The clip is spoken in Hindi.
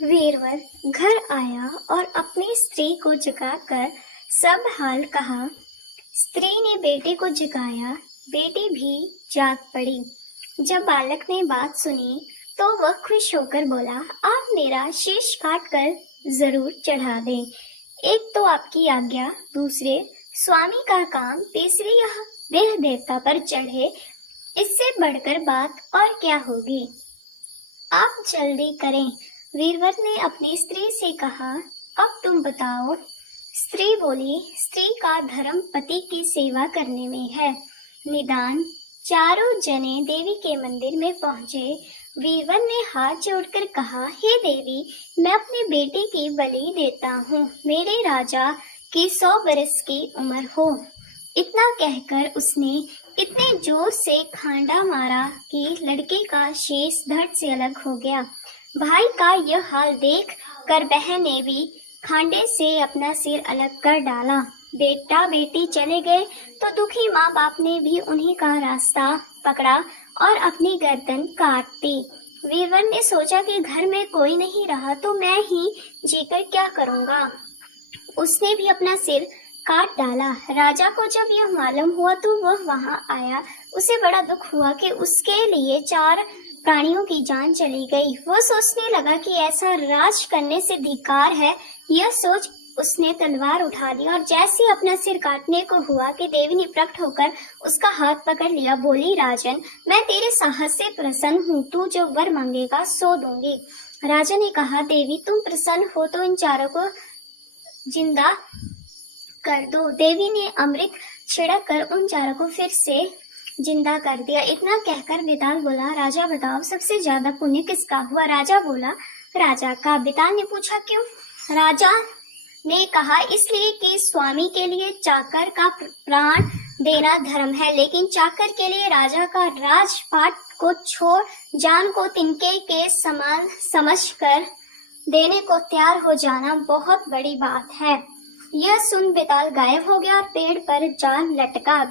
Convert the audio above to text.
वीरवर घर आया और अपनी स्त्री को जगाकर सब हाल कहा। स्त्री ने बेटे को जगाया, बेटी भी जाग पड़ी। जब बालक ने बात सुनी तो वह खुश होकर बोला, आप मेरा शीश काट कर जरूर चढ़ा दें। एक तो आपकी आज्ञा, दूसरे स्वामी का काम, तीसरी यह देह देवता पर चढ़े, इससे बढ़कर बात और क्या होगी। आप जल्दी करें। वीरवर ने अपनी स्त्री से कहा, अब तुम बताओ। स्त्री बोली, स्त्री का धर्म पति की सेवा करने में है। निदान चारों जने देवी के मंदिर में पहुंचे। वीरवर ने हाथ जोड़कर कहा, हे देवी, मैं अपने बेटे की बलि देता हूँ, मेरे राजा की 100 बरस की उम्र हो। इतना कहकर उसने इतने जोर से खांडा मारा कि लड़के का शीश धड़ से अलग हो गया। भाई का यह हाल देख कर बहन ने भी खांडे से अपना सिर अलग कर डाला। बेटा बेटी चले गए तो दुखी माँ बाप ने भी उन्हीं का रास्ता पकड़ा और अपनी गर्दन काट दी। वीरवर ने सोचा कि घर में कोई नहीं रहा तो मैं ही जीकर क्या करूँगा। उसने भी अपना सिर काट डाला। राजा को जब यह मालूम हुआ तो वह वहां आया। उसे बड़ा दुख हुआ कि उसके लिए 4 प्राणियों की जान चली गई। वह सोचने लगा कि ऐसा राज करने से धिक्कार है। यह सोच उसने तलवार उठा ली और जैसे अपना सिर काटने को हुआ कि देवी ने प्रकट होकर उसका हाथ पकड़ लिया। बोली, राजन, मैं तेरे साहस से प्रसन्न हूँ, तू जो वर मांगेगा सो दूंगी। राजा ने कहा, देवी तुम प्रसन्न हो तो इन चारों को जिंदा कर दो। देवी ने अमृत छिड़क कर उन चारों को फिर से जिंदा कर दिया। इतना कहकर बेताल बोला, राजा बताओ सबसे ज्यादा पुण्य किसका हुआ। राजा बोला, राजा का। बेताल ने पूछा, क्यों। राजा ने कहा, इसलिए कि स्वामी के लिए चाकर का प्राण देना धर्म है, लेकिन चाकर के लिए राजा का राजपाट को छोड़ जान को तिनके के समान समझकर देने को तैयार हो जाना बहुत बड़ी बात है। यह सुन बेताल गायब हो गया और पेड़ पर जा लटका।